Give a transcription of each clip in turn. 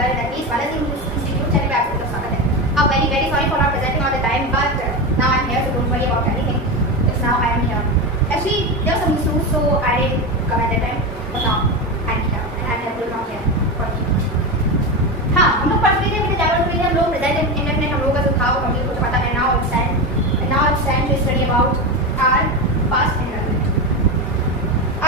Mother that means वाला institute channel पे आपको स्वागत है। अब very sorry for not presenting on the time but now I am here so don't worry about anything. It's now I am here. Actually there was some issues so I didn't come at that time but now I'm here and I'm able to come here for you। हाँ हम लोग पढ़ रहे थे मेरे जावर में हम लोग प्रेजेंट इंडेफिनिट हम लोग का जो था वो कंप्लीट हो चुका था and now it's time to study about our past indefinite।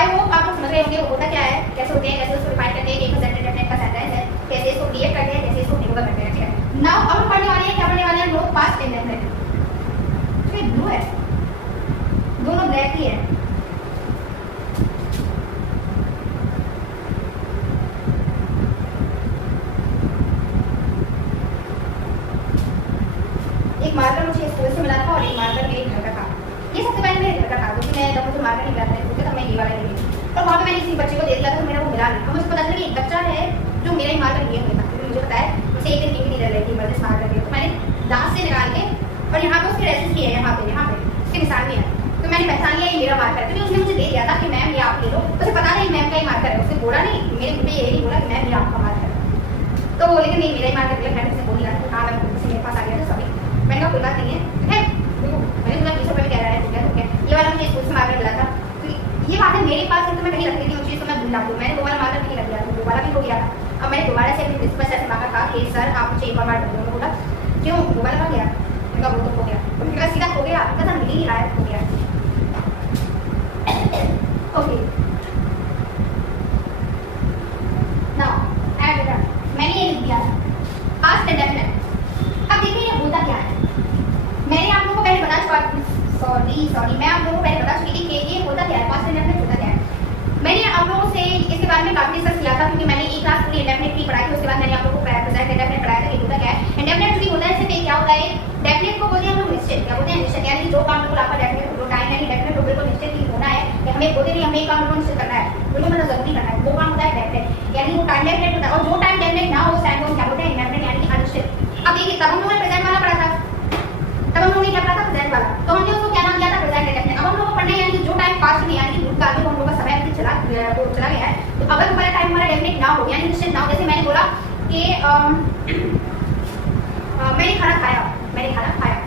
I hope आप लोग समझ रहे होंगे वो होता क्या है, कैसे होते हैं, कैसे उसको डिफाइन करते हैं, एक प्रेजेंट इंडेफिनिट का सेंटेंस है, कैसे इसको क्रिएट करते हैं, कैसे इसको डिकोड करते हैं। ठीक है नाउ अब हम पढ़ने वाले हैं, क्या पढ़ने वाले हैं हम लोग पास्ट इंडेफिनिट। ये ब्लू है दोनों ब्लैक ही है। एक मार्कर मुझे स्कूल से मिला था और एक मार्कर मेरे घर का था। ये सबसे पहले मेरे घर का था क्योंकि मैं जब मुझे मार्कर नहीं मिला था तब मैं ये वाला ले ली और वहाँ पे मैंने किसी बच्चे को दे दिया था तो मेरा वो मिला नहीं। मुझे पता चला कि एक बच्चा है जो मेरा ही मार्कर लिए हुए था क्योंकि मुझे पता है मुझे एक दिन की भी नहीं रह रही थी बस मार्कर लिए। तो मैंने दांत से निकाल के और यहाँ पे उसके रेसेस किए हैं, यहाँ पे उसके निशान भी है तो मैंने पहचान लिया ये मेरा मार्कर क्योंकि उसने मुझे दे दिया था कि मैम ये आप ले लो। उसे पता नहीं मैम का ही मार्कर है, उसने बोला नहीं मेरे मुझे यही बोला कि मैम ये आपका मार्कर है तो लेकिन नहीं मेरा ही मार्कर है। मैंने उससे बोल दिया था हाँ मैं मेरे पास आ गया था सभी। मैंने कहा कोई बात नहीं है मैंने तुम्हें 20 रुपये में कह रहा है ठीक है ये वाला मुझे स्कूल से मार्कर मिला था तो ये बात है मेरे पास है तो मैं कहीं रखती थी उस चीज़ को मैं भूल जाती हूँ। मैंने दोबारा मार्कर नहीं रख दिया तो दोबारा भी हो गया था। अब मैंने दोबारा से अपनी प्रिंसिपल से मांगा था कि सर आप मुझे एक बार उन्होंने बोला क्यों दोबारा का गया मैंने कहा वो तो हो गया उनका सीधा हो गया आपका सर मिल ही नहीं रहा है हो गया। ओके नाउ ऐड बेटा मैंने ये लिख दिया था पास्ट इंडेफिनिट। अब देखिए ये होता क्या है मैंने आप लोगों को पहले बता चुका सॉरी मैं आप लोगों को पहले बता चुकी थी कि ये होता क्या है पास्ट इंडेफिनिट होता क्या है। मैंने आप लोगों से इसके बारे में काफी डिस्कस किया था क्योंकि मैंने एक क्लास पूरी इंडेफिनिट की पढ़ाई थी उसके बाद मैंने आप लोगों को प्रेजेंट इंडेफिनिट पढ़ाया था कि होता क्या है। इंडेफिनिट भी होता है इससे क्या होता है डेफिनेट को बोलते हैं हम लोग निश्चित क्या बोलते हैं निश्चित यानी जो काम बिल्कुल आपका डेफिनेट जो टाइम यानी डेफिनेट को बिल्कुल निश्चित ही होना है कि हमें बोलते नहीं हमें एक काम बिल्कुल निश्चित करना है बिल्कुल मतलब जरूरी करना है वो काम होता है डेफिनेट यानी वो टाइम डेफिनेट होता है और जो टाइम डेफिनेट ना हो उस टाइम को क्या बोलते हैं इंडेफिनेट यानी अनिश्चित। अब देखिए तब हम लोगों ने प्रेजेंट वाला पढ़ा था तब हम लोगों ने क्या पढ़ा था प्रेजेंट वाला तो हमने उसको क्या नाम दिया था प्रेजेंट इंडेफिनिट। अब हम लोग को पढ़ना है यानी जो टाइम पास्ट में यानी भूतकाल में हम लोग का समय चला गया है तो अगर हमारा टाइम हमारा डेफिनेट ना हो यानी निश्चित ना हो जैसे मैंने बोला कि मैंने खाना खाया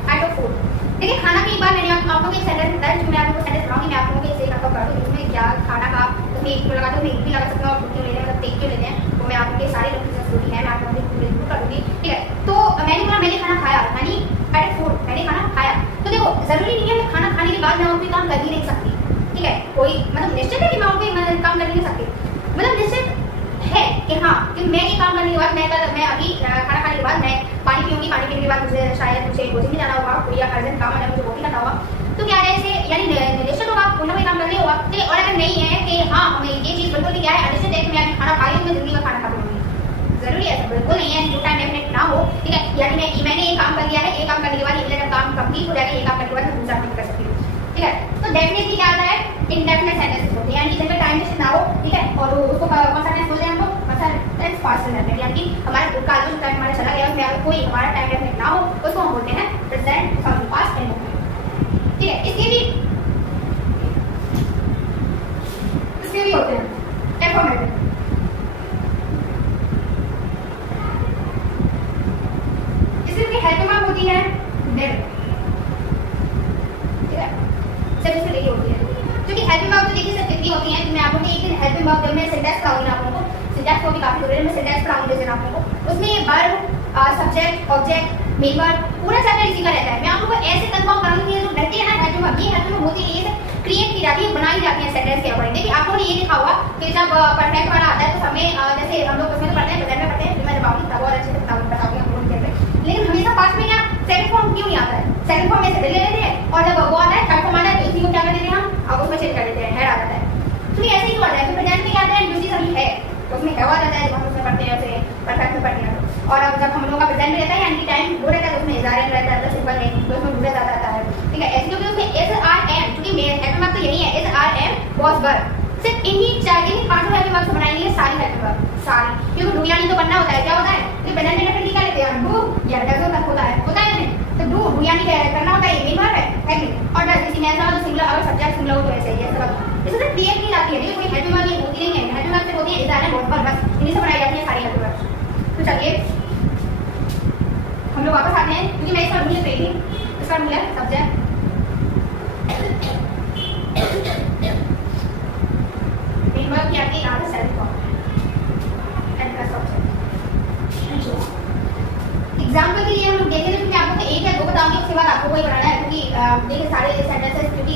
आई टुक फूड। देखिए खाना की एक बार मैंने आप लोगों को एक सेंटेंस बताया जो मैं आप लोगों को सेंटेंस बनाऊंगी मैं आप लोगों को इसे करता कर दूं इसमें क्या खाना का तो मैं एक क्यों लगाता हूं मैं एक भी लगा सकता हूं और क्यों लेते हैं मतलब एक क्यों लेते हैं तो मैं आप लोगों के सारे लोकेशंस जो भी है मैं आप लोगों को पूरे दूर कर दूंगी ठीक है। तो मैंने बोला मैंने खाना खाया यानी आई टुक फूड मैंने खाना खाया तो देखो जरूरी नहीं है मैं खाना खाने के बाद मैं और कोई काम कर ही नहीं सकती ठीक है कोई मतलब निश्चित है कि मैं और कोई काम कर ही नहीं सकती मतलब निश्चित है कि हाँ कि मैं ये काम करने के बाद मैं अभी खाना खाने के बाद मैं पानी पीऊंगी पानी पीने के बाद मुझे शायद मुझे कोचिंग में जाना होगा कोई अर्जेंट काम है मुझे वो भी करना होगा तो क्या है इसे यानी निश्चित होगा कोई ना कोई काम करने होगा ठीक है। और अगर नहीं है कि हाँ हमें ये चीज़ बिल्कुल भी क्या है अनिश्चित है कि मैं अभी खाना खा रही हूँ मैं जिंदगी में खाना खा लूँगी जरूरी है बिल्कुल नहीं है जो टाइम डेफिनेट ना हो ठीक है यानी मैंने ये काम कर लिया है ये काम करने के बाद ये मेरा काम कंप्लीट हो जाएगा ये काम करने के बाद मैं दूसरा काम कर सकती हूँ ठीक है। तो डेफिनेटली क्या आता है इंडेफिनिट सेंटेंसेस होते हैं यानी जिनका टाइम निश्चित ना हो ठीक है और उसको कौन सा टेंस बोलते हैं हम लोग टेंस पास्ट इंडेफिनिट यानी कि हमारा भूतकाल में जो टाइम हमारा चला गया उसमें अगर कोई हमारा टाइम डेफिनेट ना हो उसको हम बोलते हैं प्रेजेंट सॉरी पास्ट इंडेफिनिट ठीक है। इसके भी होते हैं इंफॉर्मेटिव इसकी हेल्पिंग वर्ब होती है नेवर ठीक है सब इसमें लिखी होती है क्योंकि हेल्पिंग वर्ब तो देखिए सब कितनी होती हैं मैं आप लोगों को एक दिन हेल्पिंग वर्ब जब मैं सिंटैक्स पढ़ाऊंगी आप लोगों को सिंटैक्स को भी काफी जरूरी है मैं सिंटैक्स पढ़ाऊंगी जैसे आप लोगों को उसमें ये verb subject object main verb पूरा चैप्टर इसी का रहता है। मैं आप लोगों को ऐसे कंफर्म कराऊंगी जो रहती है ना हेल्पिंग वर्ब ये हेल्पिंग वर्ब होती है ये क्रिएट की जाती है बनाई जाती है सेंटेंस के अकॉर्डिंग। देखिए आप लोगों ने ये लिखा हुआ कि जब परफेक्ट वाला आता है तो हमें जैसे हम लोग उसमें तो पढ़ते हैं प्रेजेंट में पढ़ते हैं मैं जब आऊंगी तब और अच्छे से बताऊंगी आप लोगों को लेकिन हमेशा पास्ट में क्या सेकंड फॉर्म क्यों नहीं आता है सेकंड फॉर्म ऐसे ले लेते हैं और जब वो आता है थर्ड फॉर्म आता है तो इसी को क्या कर देते हैं हम अब उसमें चेंज कर देते हैं हेड आ जाता है तो ये ऐसे ही हो जाता है। तो प्रेजेंट में क्या आता है जो चीज अभी है उसमें है आ जाता है जब हम उसमें पढ़ते हैं ऐसे परफेक्ट में पढ़ते हैं और अब जब हम लोगों का प्रेजेंट में रहता है यानी कि टाइम वो रहता है उसमें इजारे रहता है सिंपल नहीं तो उसमें भूला जाता है ठीक है। ऐसे क्योंकि उसमें एस आर एम क्योंकि मेन हेल्पिंग वर्ब तो यही है is are am was verb सिर्फ इन्हीं पांचों हेल्पिंग वर्ब से बनाएंगे सारी हेल्पिंग वर्ब सारी क्योंकि डू यानी तो बनना होता है क्या होता है तो प्रेजेंट में क्या लेते हैं डू या डज होता है नहीं तो डू यानी करना होता है मेन वर्ब है नहीं और डज इसी में ऐसा हो सिंगुलर अगर सब्जेक्ट सिंगुलर हो तो ऐसे ही है सब इससे क्रिएट की जाती है कोई हेल्पिंग वर्ब होती नहीं है हेल्पिंग वर्ब से होती है इस आर एम वर्ब बस इन्हीं से बनाई जाती है सारी हेल्पिंग वर्ब तो चलिए हम लोग वापस आते हैं, क्योंकि मैं इसका रूल लिख रही थी। इसका रूल है सब्जेक्ट मेन क्या कि यहाँ पे self and plus subject. Example के लिए हम लोग देखेंगे, क्योंकि आपको एक या दो बताऊंगी, उसके बाद आपको कोई बनाना है, क्योंकि देखिए सारे सेंटेंसेस क्योंकि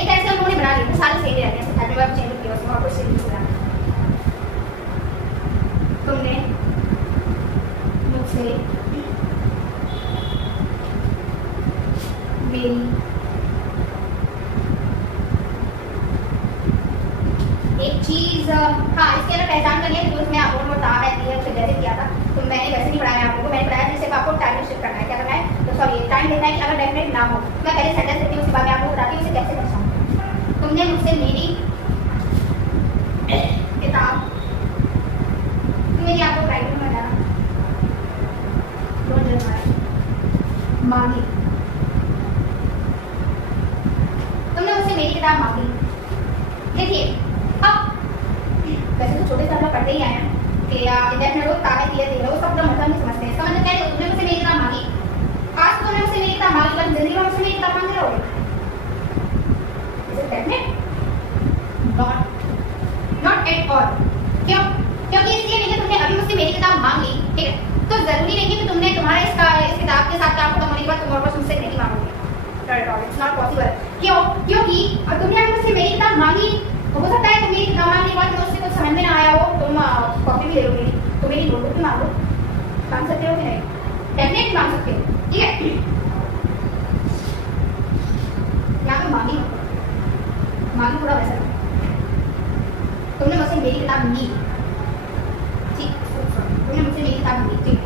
एक ऐसे हम लोगों ने बना लिए सारे सेम रहते हैं, सिर्फ वर्ब चेंज किया उसमें और कुछ चेंज नहीं। तुमने मुझसे मेरी एक चीज, हाँ इसके अंदर पहचान करनी है, तो उसमें आप और तार रहती है, उसे जैसे किया था तो मैंने वैसे नहीं पढ़ाया आप लोगों को। मैंने पढ़ाया कि सिर्फ आपको टाइम शिफ्ट करना है, क्या करना है, तो सॉरी टाइम देना है कि अगर डेफिनेट ना हो। मैं पहले सेंटेंस देती हूँ, उसके बाद मैं आपको बताती हूँ उसे कैसे दर्शाऊं। तुमने मुझसे मेरी किताब, मेरी आपको प्राइवेट में बताना मांगी, तुमने मुझसे मेरी किताब मांगी। देखिए अब वैसे तो छोटे से हम लोग पढ़ते ही आए हैं कि इंडेफिनिट हो, ताकत ये दे रहा उसका पूरा मतलब नहीं समझते हैं। इसका मतलब क्या है, तुमने मुझसे मेरी किताब मांगी, आज तो तुमने मुझसे मेरी किताब मांगी, पर जिंदगी में मुझसे मेरी किताब मांग रहे हो। Is it definite? Not at all. क्यों? क्योंकि इसलिए नहीं कि तुमने अभी मुझसे मेरी किताब मांग ली, ठीक है, तो जरूरी नहीं कि तुमने तुम्हारा इस किताब के साथ काम खत्म होने के बाद तुम और मुझसे नहीं मांगोगे। It's not possible. क्यों? क्योंकि अब तुमने अभी मुझसे मेरी किताब मांगी, हो सकता है तुम मेरी किताब मांगने के बाद मुझसे कुछ समझ में ना आया हो, तुम कॉपी भी ले लो मेरी, तो मेरी नोटबुक भी मांगो, मांग सकते हो कि नहीं? डेफिनेटली मांग सकते हो, ठीक है। यहाँ पे मांगी पूरा वैसा, तुमने मुझसे मेरी किताब ली, ठीक, तुमने मुझसे मेरी किताब ली, ठीक।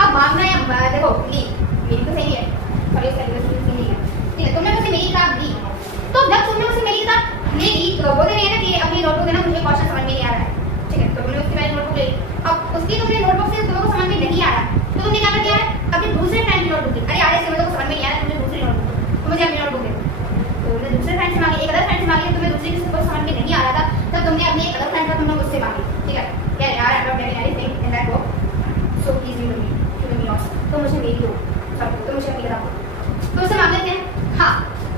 अब मांगना या देखो ली, मेरी तो सही है, सॉरी इसका सही है, ठीक है। तुमने मुझसे मेरी किताब ली, तो जब तुमने मुझसे मेरी किताब ले ली तो बोलते नहीं है ना कि अपनी नोटबुक है ना, मुझे क्वेश्चन समझ में नहीं आ रहा है, ठीक है, तो तुमने उसकी मेरी नोटबुक ले ली। अब उसकी तुमने नोटबुक से तुमको समझ में नहीं आ रहा है, तो तुमने क्या कर दिया है, अपनी दूसरे फ्रेंड की नोटबुक ली। अरे यार इससे मुझे समझ में नहीं आ रहा है, तुमने दूसरी नोटबुक, तो मुझे अपनी नोटबुक दे। तो तुमने दूसरे फ्रेंड से मांगी, एक अदर फ्रेंड से मांगी, तुम्हें दूसरी किसी को समझ में नहीं आ रहा था, तब तुमने अपनी एक अदर फ्रेंड को तुमने मुझसे मांगी, ठीक है, यार I don't get anything in that book, so please give me yours, तो मुझे मेरी दो, सॉरी तो मुझे अपनी किताब दो, तो उसे मांग लेते हैं। हाँ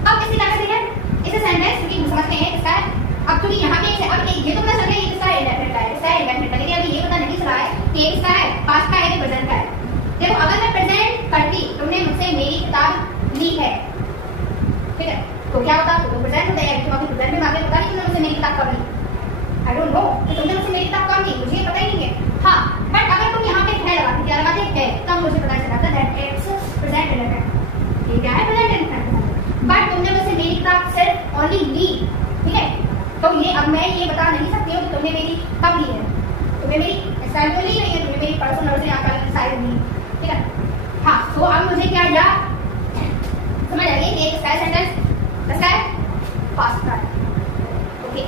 अब इसे क्या करते हैं, इसे सेंटेंस क्योंकि समझते हैं इसका है। अब क्योंकि यहाँ पे अब ये तो पता चल गया ये किसका है, इंडेफिनिट का है, इसका है इंडेफिनिट का, लेकिन अभी ये पता नहीं चला है कि ये किसका है, पास्ट का है कि प्रेजेंट का है। देखो अगर मैं प्रेजेंट करती, तुमने मुझसे मेरी किताब ली है, ठीक है, तो क्या होता, तो प्रेजेंट होता है, तुम अभी प्रेजेंट में मांगे, पता नहीं तुमने मुझसे मेरी किताब कब ली, आई डोंट नो कि तुमने मुझसे मेरी किताब कब ली, मुझे पता ही नहीं है। हाँ बट अगर तुम यहाँ पे है लगाते, क्या लगाते हैं, तब मुझे पता चला दैट इट्स प्रेजेंट इंडेफिनिट, ये क्या है प्रेजेंट इंडेफिनिट। बट तुमने मुझसे मेरी किताब सिर्फ ओनली ली, ठीक है, तो ये अब मैं ये बता नहीं सकती हूँ कि तुमने मेरी कब ली है, तुमने मेरी स्टाइल को ली नहीं है, तुमने मेरी परसों नर्सरी आपका स्टाइल ली, ठीक है। हाँ तो अब मुझे क्या या समझ आ गई कि एक स्टाइल सेंटेंस स्टाइल पास्ट का है, ओके।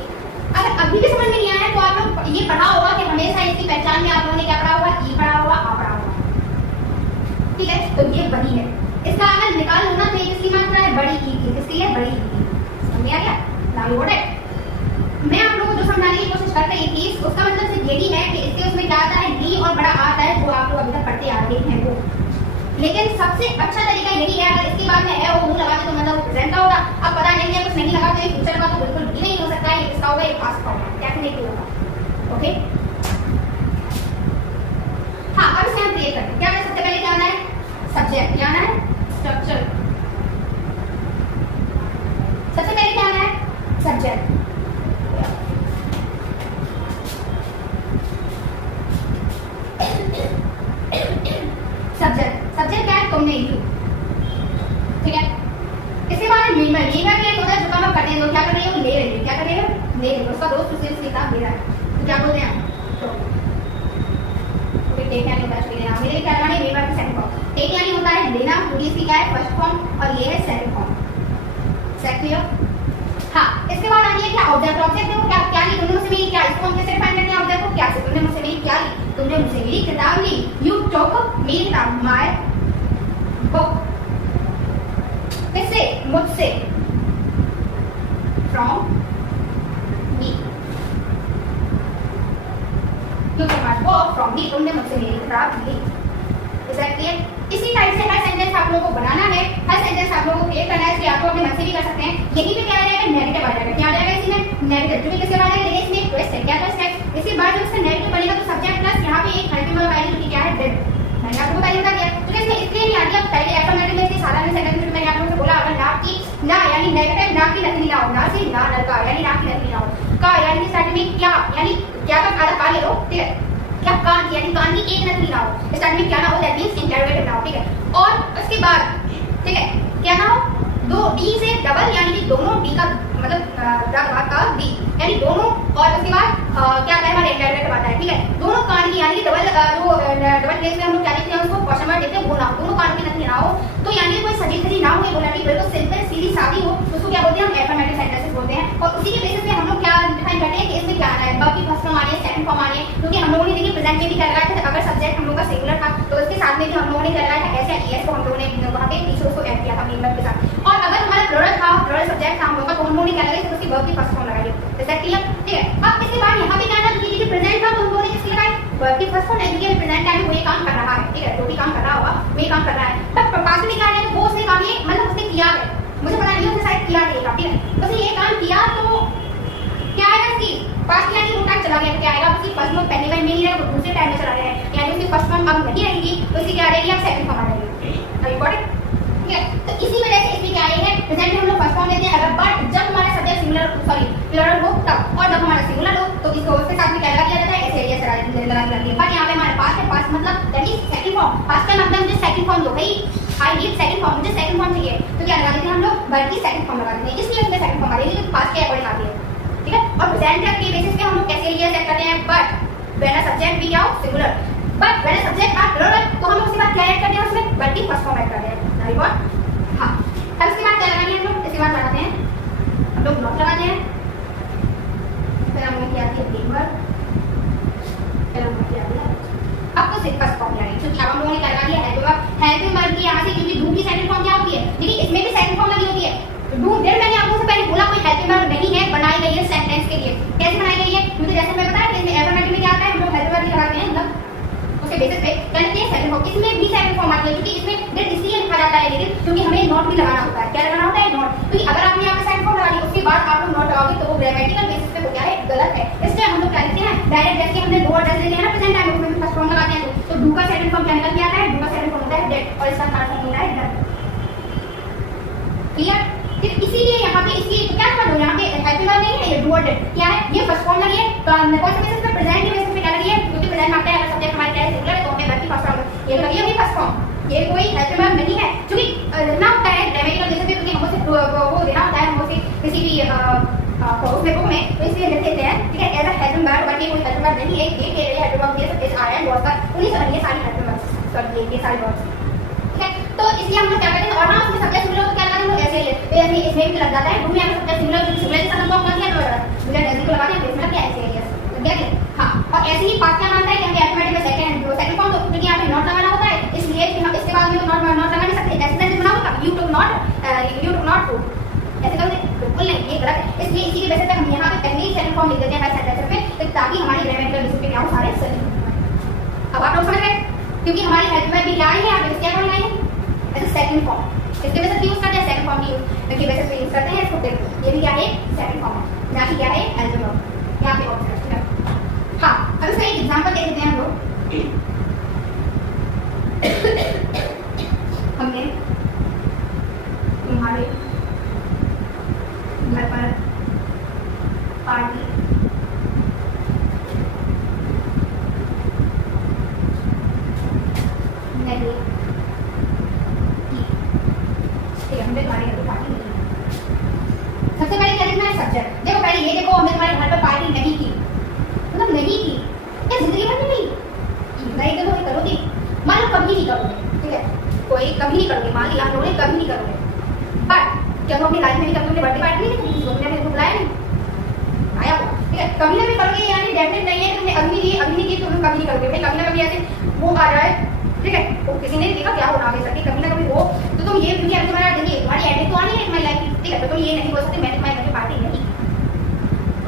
अगर अभी भी समझ में नहीं आया तो आप लोग ये पढ़ा होगा कि हमेशा इसकी पहचान में आप लोगों ने क्या पढ़ा होगा, ई पढ़ा होगा, आ पढ़ा होगा, ठीक है, तो ये बड़ी है। इसका अगर निकाल होना तो किसकी मात्रा है, बड़ी ई की, किसकी है, बड़ी ई की, समझ में आ गया, नाउ यू गॉट इट। मैं आप लोगों को जो समझाने की कोशिश कर रही थी उसका मतलब सिर्फ यही है कि इसके उसमें क्या आता है, डी और बड़ा आता है, जो आप लोग अभी तक पढ़ते आ रहे हैं वो। लेकिन सबसे अच्छा तरीका यही है, अगर इसके बाद में है वो लगा दे तो मतलब वो प्रेजेंट का होगा। अब पता नहीं है, कुछ नहीं लगा तो ये फ्यूचर का तो बिल्कुल भी नहीं हो सकता है, ये किसका होगा, ये पास्ट का होगा, डेफिनेटली होगा, ओके। हाँ अब इसे हम क्रिएट करते हैं, क्या हमें सबसे पहले क्या आना है, सब्जेक्ट, क्या आना है, स्ट्रक्चर, सबसे पहले क्या आना है, सब्जेक्ट, सब्जेक्ट क्या है, तुमने ली, ठीक है। इसके बाद में मीमर क्या होता है, जो काम आप करते हैं, क्या कर रही हो, ले रही है, क्या कर रही हो, ले रही है, उसका दोस्त उसे उसकी किताब ले रहा है, तो क्या बोलते हैं, तो टेक यानी होता है लेना, मेरे क्या लगाने, मीमर का सेकंड फॉर्म, टेक यानी होता है लेना, पूरी इसकी क्या है, फर्स्ट फॉर्म, और ये है सेकंड फॉर्म, सेकंड। हाँ इसके बाद आनी है क्या, ऑब्जेक्ट, ऑब्जेक्ट देखो क्या क्या ली, तुमने मुझसे मेरी क्या, इसको हम कैसे डिफाइन करते हैं, ऑब्जेक्ट को क्या से, तुमने मुझसे मेरी क्या ली, तुमने मुझसे मेरी किताब ली, यू टुक मेरी किताब, माय बुक, किससे, मुझसे, फ्रॉम मी, क्यों वर्क फ्रॉम दी, तुमने मुझसे मेरी किताब ली। Is that clear? इसी टाइप से हर सेंटेंस आप लोगों को बनाना है, हर सेंटेंस आप लोगों को क्रिएट करना है, इसलिए आप लोग अपने मन से भी कर सकते हैं। यही पे क्या आ जाएगा? नेगेटिव आ जाएगा। क्या आ जाएगा इसमें? नेगेटिव। क्योंकि किसके बाद आएगा? इसमें एक ट्विस्ट है। क्या ट्विस्ट है? इसके बाद जब इसका नेगेटिव बनेगा तो सब्जेक्ट प्लस यहाँ पे एक हेल्पिंग वर्ब आएगी जो कि क्या है? डिड। मैंने आपको पहले बता दिया। तो इसमें इसलिए नहीं आ गया पहले अफर्मेटिव में इसके साधारण सेंटेंस में मैंने आप लोगों से बोला अगर ना की ना यानी नेगेटिव ना की नथी ना हो, ना से ना का यानी ना की नथी ना हो, का यानी स्टार्टिंग में क्या यानी क्या का आधा का ले लो, ठीक है? क्या कान की यानी कान की एक नथी ना हो, स्टार्टिंग में क्या ना हो, दैट मींस इंटरोगेटिव ना हो, ठीक है? और उसके बाद ठीक है क्या ना हो? दो डी से डबल यानी कि दोनों डी का मतलब का डी यानी दोनों, और उसके बाद क्या आता है हमारे इंटरोगेटिव आता है, ठीक है? दोनों कान की यानी कि डबल जो डबल प्लेस में हम लोग क्या लिखते हैं उसको क्वेश्चन मार्क देते हैं, वो ना हो, दोनों कान की नथी ना हो, तो यानी कोई सजी सजी ना हो, ये बोला नहीं, बिल्कुल सिंपल सीधी सादी हो, उसको क्या बोलते हैं? हम अफर्मेटिव सेंटेंसेस बोलते हैं। और उसी के बेसिस पे हम लोग क्या डिफाइन करते हैं कि इसमें क्या आना है, वर्ब की फर्स्ट फॉर्म आ रही है, सेकंड फॉर्म आ रही है, क्योंकि हम लोगों ने देखिए प्रेजेंट में भी क्या लगाया था, अगर सब्जेक्ट हम लोग का सिंगुलर था तो उसके साथ में भी हम लोगों ने क्या लगाया था? एस या ईएस को हम लोगों ने वहां पे पीछे उसको ऐड किया था मेन वर्ब के साथ। और अगर हमारा प्लूरल था, प्लूरल सब्जेक्ट था हम लोग का, तो हम लोगों ने क्या लगाया? उसकी वर्ब की फर्स्ट फॉर्म लगाई। Is that clear? ठीक है? अब इसके बाद यहाँ पे क्या है ना, क्योंकि प्रेजेंट था तो हम लोगों ने किसकी लगाई? वर्ब की फर्स्ट फॉर्म, क्योंकि प्रेजेंट टाइम में वो ये काम कर रहा है, ठीक है? जो भी काम कर रहा होगा वो ये काम कर रहा है। तब पास्ट में क्या है? वो उसने काम ये मतलब उसने किया है, मुझे पता नहीं उसने शायद किया नहीं, ठीक है? उसने ये काम किया तो क्या आएगा? इसकी पास्ट में यानी वो टाइम चला गया तो क्या आएगा? उसकी फर्स्ट फॉर्म पहले टाइम में नहीं रहेगा, वो दूसरे टाइम में चला गया है, यानी उसकी फर्स्ट फॉर्म अब नहीं रहेगी, तो इसकी क्या रहेगी? अब सेकंड फॉर्म आ जाएगी। अब इम्पोर्टेंट, ठीक है? तो इसी वजह से इसमें क्या आएगा? प्रेजेंट में हम लोग फर्स्ट फॉर्म लेते हैं, अगर बट जब हमारा सब्जेक्ट सिंगुलर सॉरी प्लूरल हो तब, और जब हमारा सिंगुलर हो तो इसको उसके साथ में क्या लगा दिया जाता है? ऐसे एरिया लगा दिया जाता है। बट यहाँ पे हमारे पास है, पास मतलब दैट इज सेकंड फॉर्म, पास का मतलब मुझे सेकंड फॉर्म दो भाई, आई नीड सेकंड फॉर्म, मुझे सेकंड फॉर्म चाहिए, तो क्या लगा देते हैं हम लोग? बट की सेकंड फॉर्म लगा देते हैं, इसलिए उसमें सेकंड फॉर्म आ रही है, क्योंकि पास के अकॉर्डिंग आती है, ठीक है? और प्रेजेंट के बेसिस पे हम लोग कैसे एरिया सेट करते हैं? But when a subject be क्या हो? Singular, but when a subject are plural, तो हम लोग उसके बाद क्या ऐड करते हैं? उसमें बट की फर्स्ट फॉर्म ऐड करते हैं। Right what? हां, अब इसके बाद क्या लगाएंगे हम लोग? इसके बाद लगाते हैं हम लोग नॉट लगाते हैं, फिर हम लोग क्या आती है? बिग वर्ब, फिर हम लोग क्या आती है? अब तो सिर्फ फर्स्ट फॉर्म लगाएंगे, क्योंकि अब हम लोगों ने क्या लगा दिया? हेल्पिंग वर्ब की यहाँ से, क्योंकि डू की सेकंड फॉर्म क्या होती है? देखिए इसमें भी सेकंड फॉर्म लगी होती है। डू डेट मैंने आपको से पहले बोला कोई हेल्पिंग वर्ब नहीं है, बनाई गई है सेंटेंस के लिए। कैसे बनाई गई है? क्योंकि जैसे मैं बताया इसमें अफर्मेटिव में क्या आता है? हम लोग हेल्पिंग वर्ब लगाते हैं, मतलब उसके बेसिस पे करते हैं सेकंड फॉर्म। इसमें भी सेकंड फॉर्म आती है, क्योंकि इसमें डेट इसलिए लिखा जाता है, लेकिन क्योंकि हमें नोट भी लगाना होता है। क्या लगाना होता है? नोट। क्योंकि अगर आपने यहाँ पे सेकंड फॉर्म लगा दी उसके बाद आप लोग नोट लगाओगे तो वो ग्रामेटिकल बेसिस पे वो क्या है? गलत है। इसलिए हम लोग क्या लिखते हैं? डायरेक्ट जैसे हमने डू और डज लेते हैं ना प्रेजेंट टाइम में फर्स्ट फॉर्म लगाते हैं, तो डू का सेकंड फॉर्म क्या निकल के आता है? डू का सेकंड फॉर्म होता है डेट, और इसका थर्ड फॉर्म होता है डन। क्लियर? फिर इसीलिए यहाँ पे इसकी क्या समझ लो, यहाँ पे हेल्पिंग वर्ब नहीं है, ये डू और डेट क्या है? ये फर्स्ट फॉर्म लगी है, कौन से बेसिस पे? प्रेजेंट के बेसिस पे क्या लगी है? क्योंकि प्रेजेंट मांगता है अगर सब्जेक्ट हमारे क्या है? सिंगुलर है, तो हमें वर्ब की फर्स्ट फॉर्म ये लगी है, फर्स्ट फॉर्म, ये कोई हेल्पिंग वर्ब नहीं है, क्योंकि लिखना होता है ग्रामेटिकल बेसिस पे, क्योंकि हमसे वो देना होता है हमसे किसी भी उसमें बुक में, तो इसलिए लिख देते हैं, ठीक है? As a helping verb, but ये कोई हेल्पिंग वर्ब नहीं है, ये हेल्पिंग वर्ब ये सब इज आर एंड वर्ब का उन्हीं सब ये सारी हेल्पिंग वर्ब, सॉरी ये सारी वर्ब्स, ठीक है? तो इसलिए हम लोग क्या करते हैं? और ना उसमें सब्जेक्ट सिंगुलर तो क्या करते हैं? ऐसे इसमें भी लग जाता है, डू में अगर सब्जेक्ट सिंगुलर तो सिंगुलर के साथ हम लोग कौन सा लगा मुझे डज को लगाते हैं, इसमें क्या ऐसे एरिया लग गया? हां, और ऐसे ही पास्ट क्या मानता है कि हमें अफर्मेटिव में सेकंड फॉर्म, क्योंकि यहाँ पे नॉट लगाना होता है, इसलिए इसके बाद में नॉट लगा नहीं सकते, ऐसे सेंटेंस बना होगा यू टुक नॉट फूड, ऐसे कर दे, बिल्कुल नहीं, ये गलत है। इसलिए इसी की वजह से हम यहाँ पे पहले ही सेकंड फॉर्म लिख देते हैं हर सेंटेंस में, ताकि हमारी ग्रामेटिकल बेसिस पे क्या हो सारे सही। अब आप लोग समझ गए? क्योंकि हमारी हेल्पिंग वर्ब भी क्या है? आप इसके अकॉर्डिंग आई है एज अ सेकंड फॉर्म, इसके वजह से यूज करते हैं सेकंड फॉर्म की वजह से यूज करते हैं इसको। देखो ये भी क्या है? सेकंड फॉर्म है, ना कि क्या है? Helping verb. यहाँ पे और हाँ, अब इसका एक एग्जांपल दे देते हैं हम लोग। हमने तुम्हारे घर पर पार्टी नहीं की, हमने तुम्हारे घर पर पार्टी नहीं की। सबसे पहले क्या लिखना है? सब्जेक्ट। देखो पहले ये देखो, हमने तुम्हारे घर पर पार्टी नहीं की, मतलब नहीं की, क्या जिंदगी भर नहीं नहीं करोगे? करोगे, मान लो कभी नहीं करोगे, ठीक है? कोई कभी नहीं करोगे, मान लिया आप लोगों ने कभी नहीं करोगे, बट क्या तुम अपनी लाइफ में कभी तुमने बर्थडे पार्टी नहीं की? तुमने अपने को बुलाया नहीं, आया होगा, ठीक है? कभी ना भी करोगे, यानी डेफिनेट नहीं है तुमने अभी नहीं की, तुम कभी नहीं करोगे, कभी ना कभी ऐसे वो आ रहा है, ठीक है? तो किसी ने देखा क्या होना आगे सकती, कभी ना कभी हो, तो तुम ये क्योंकि अभी तुम्हारा देखिए तुम्हारी एड्रेस तो आनी है तुम्हारी लाइफ की, ठीक है? तो तुम ये नहीं बोल सकते मैंने तुम्हारे घर पे पार्टी नहीं की,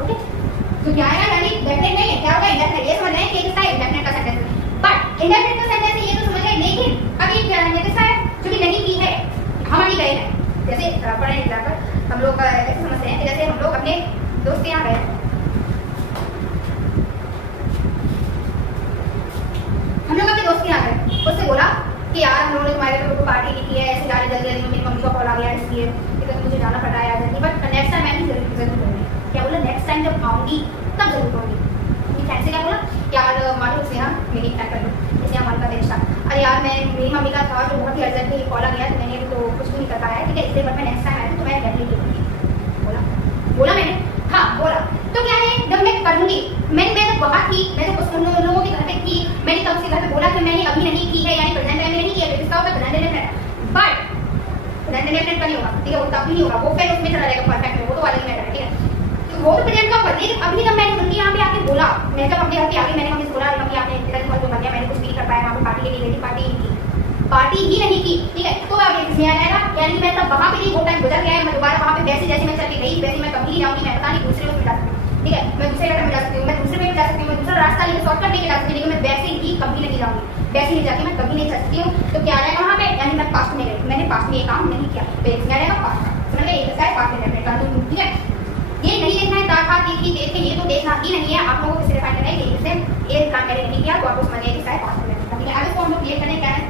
ओके? तो क्या है? यानी डेफिनेट नहीं है, क्या होगा? इंडेफिनेट। ये समझ रहे हैं कि किसका इंडेफिनेट का इंडेफिनिट सेंटेंस है ये तो समझ गए, लेकिन अब ये कैसा है जो कि नहीं की है, हम अभी गए हैं। जैसे पढ़े एग्जाम्पल हम लोग ऐसे समझते हैं कि जैसे हम लोग अपने दोस्त के यहाँ गए, हम लोग अपने दोस्त के यहाँ गए, उससे बोला कि यार हम लोगों ने तुम्हारे घर को पार्टी की है, ऐसे जाने जल्दी जल्दी मेरी मम्मी का कॉल आ गया इसलिए तो मुझे जाना पड़ रहा है जल्दी, बट नेक्स्ट टाइम मैं जरूर बोलूँगी। क्या बोला? नेक्स्ट टाइम जब आऊँगी तब जरूर बोलूँगी। फ्रेंड से क्या बोला? यार मानो उससे यहाँ मेरी फ्रेंड कर लो, जैसे हमारे का रिश्ता, अरे यार मैं मेरी मम्मी का था तो बहुत ही अर्जेंटली कॉल आ गया तो मैंने तो कुछ भी नहीं कर पाया, ठीक है, इसलिए बट मैं नेक्स्ट टाइम आया तो मैं डेफिनेटली बोलूँगी। बोला मैंने, हाँ बोला। तो क्या है, जब मैं करूँगी, मैं तो बाहर थी, मैं तो उन लोगों के घर पे थी, मैंने तब से घर पे बोला कि मैंने अभी नहीं की है, यानी प्रेजेंट टाइम में नहीं किया, इसका होता present indefinite, but present indefinite का नहीं होगा, ठीक है, वो तब भी नहीं होगा, वो फिर उसमें चला जाएगा परफेक्ट में, वो तो अलग मैटर है, ठीक है। वो तो प्रेजेंट का होगा, लेकिन अभी जब मैंने उनके यहाँ पे आके बोला, मैं जब अपने घर पे आके मैंने मम्मी से बोला मम्मी आपने इतना दिन कॉल कर दिया, मैंने कुछ भी नहीं कर पाया, वहाँ पे पार्टी के लिए गई थी, पार्टी ही नहीं की, ठीक है, तो अब इसमें आ जाएगा, यानी मैं तब वहाँ पे नहीं, वो टाइम गुजर गया है, मैं दोबारा वहाँ पे जैसे जैसे मैं चली गई वैसे मैं कभी नहीं जाऊँगी, मैं पता नहीं दूसरे को मिटा सकती हूँ, ठीक है, मैं दूसरे घर में जा सकती हूँ, मैं दूसरे में जा सकती हूँ, मैं दूसरा रास्ता लेके शॉर्टकट लेके जा सकती हूँ, लेकिन मैं वैसे ही कभी नहीं जाऊँगी, वैसे ही जाके मैं कभी नहीं जा सकती हूँ। तो क्या आ जाएगा वहाँ पे, यानी मैं पास्ट में गई, मैंने पास्ट में ये काम नहीं किया, तो इसमें आ जाएगा पास्ट, समझ गए, एक है पास्ट में, ठीक है। ये नहीं देखना है ताका देखी देखे, ये तो देखना ही नहीं है, आप लोगों को किसी डिफाइन करना है कि इससे ये काम मैंने नहीं किया तो आप उसमें ये पास्ट में, ठीक है। आगे इसको हम लोग क्लियर करें क्या है।